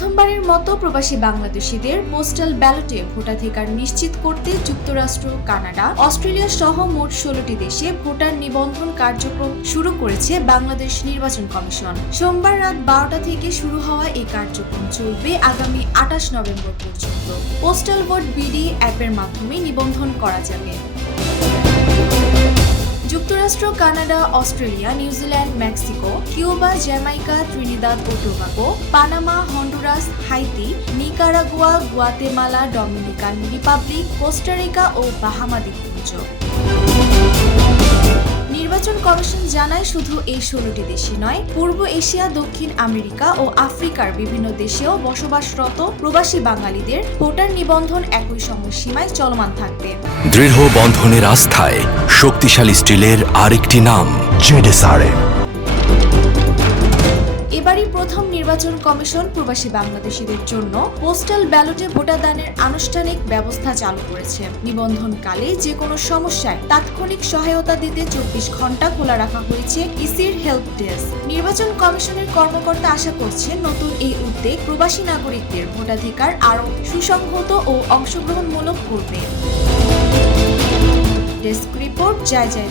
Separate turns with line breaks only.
প্রথমবারের মতো প্রবাসী বাংলাদেশিদের পোস্টাল ব্যালটে ভোটাধিকার নিশ্চিত করতে যুক্তরাষ্ট্র, কানাডা, অস্ট্রেলিয়া সহ মোট ষোলোটি দেশে ভোটার নিবন্ধন কার্যক্রম শুরু করেছে বাংলাদেশ নির্বাচন কমিশন। সোমবার রাত বারোটা থেকে শুরু হওয়া এই কার্যক্রম চলবে আগামী আঠাশ নভেম্বর পর্যন্ত। পোস্টাল ভোট বিডি অ্যাপের মাধ্যমে নিবন্ধন করা যাবে। যুক্তরাষ্ট্র, Canada, Australia New Zealand Mexico, Cuba, Jamaica, Trinidad ও Tobago, Panama, Honduras, Haiti, Nicaragua, Guatemala, Dominican Republic, Costa Rica ও বাহামা দ্বীপপুঞ্জ। কমিশন জানায় শুধু এই ষোলোটি দেশে নয়, পূর্ব এশিয়া, দক্ষিণ আমেরিকা ও আফ্রিকার বিভিন্ন দেশেও বসবাসরত প্রবাসী বাঙালিদের ভোটার নিবন্ধন একই সময়সীমায় চলমান থাকবে।
দৃঢ় বন্ধনের আস্থায় শক্তিশালী স্টিলের আরেকটি নাম, জেডেসআরএম।
এবারই প্রথম নির্বাচন কমিশন প্রবাসী বাংলাদেশিদের জন্য পোস্টাল ব্যালটে ভোটাদানের আনুষ্ঠানিক ব্যবস্থা চালু করেছে। নিবন্ধনকালে যে কোনো সমস্যায় তাৎক্ষণিক সহায়তা দিতে চব্বিশ ঘণ্টা খোলা রাখা হয়েছে ইসির হেল্প ডেস্ক। নির্বাচন কমিশনের কর্মকর্তা আশা করছেন নতুন এই উদ্যোগ প্রবাসী নাগরিকদের ভোটাধিকার আরও সুসংহত ও অংশগ্রহণমূলক করবে। ডেস্ক রিপোর্ট, জয় জয়